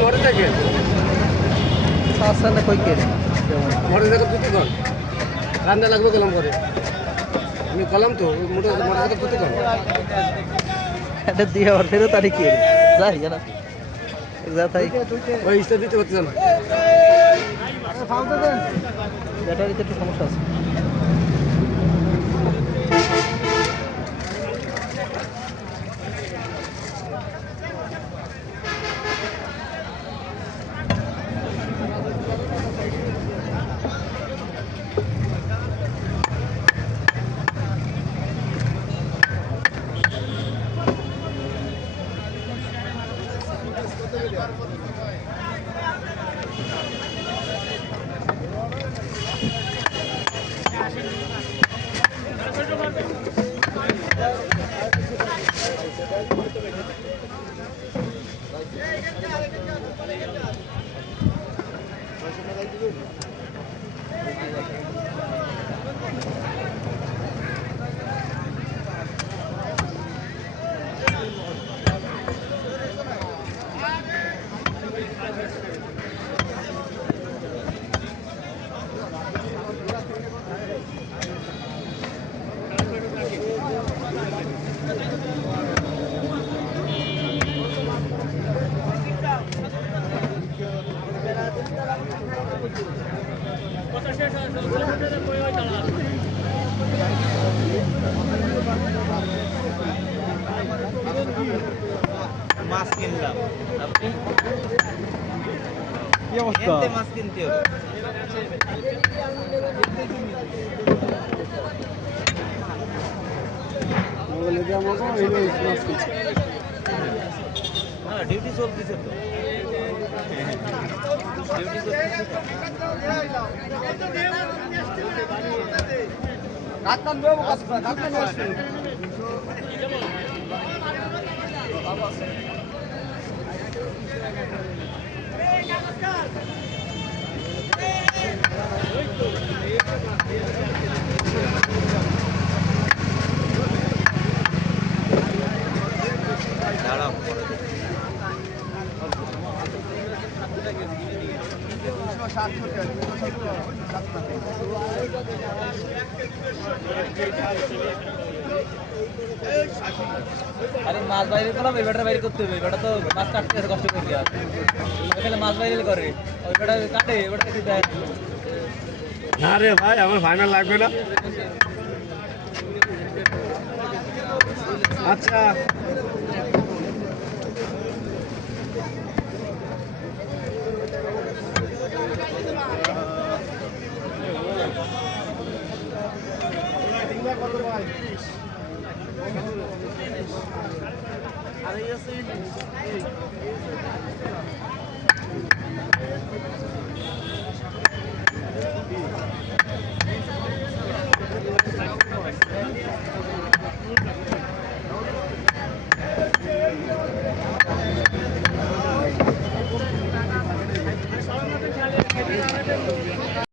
motorcycle. Sana koi kere. Motorcycle tutu kon. Randa lagbo kalam kore. Ini kalam tuh, motorcycle tutu kon. Ada dia और फिर तारीख की है या ना एग्जैक्ट है ওই স্টার দিতে পারতেছ না ব্যাটারিতে একটু সমস্যা আছে মাছ কিনলাম আপনি কি অবস্থা এতে মাছ কিনতে হবে মোবাইলে যা মজা হইলো মাছ কিনছে হ্যাঁ ডিউটি চলতেছে তো ডিউটি চলতেছে কাটতাম দেবো কাটতাম আসবে দাঁড়াও আরে মাছ বাইরে করলাম এই বেটার বাইরে করতে হবে বেটা তো মাছ কাটতে এত কষ্ট করে আর এখানে মাছ বাইরে করে ওই বেটা কাটে বেটা দিতে দেয় না রে ভাই আমার ফাইনাল লাগবে না আচ্ছা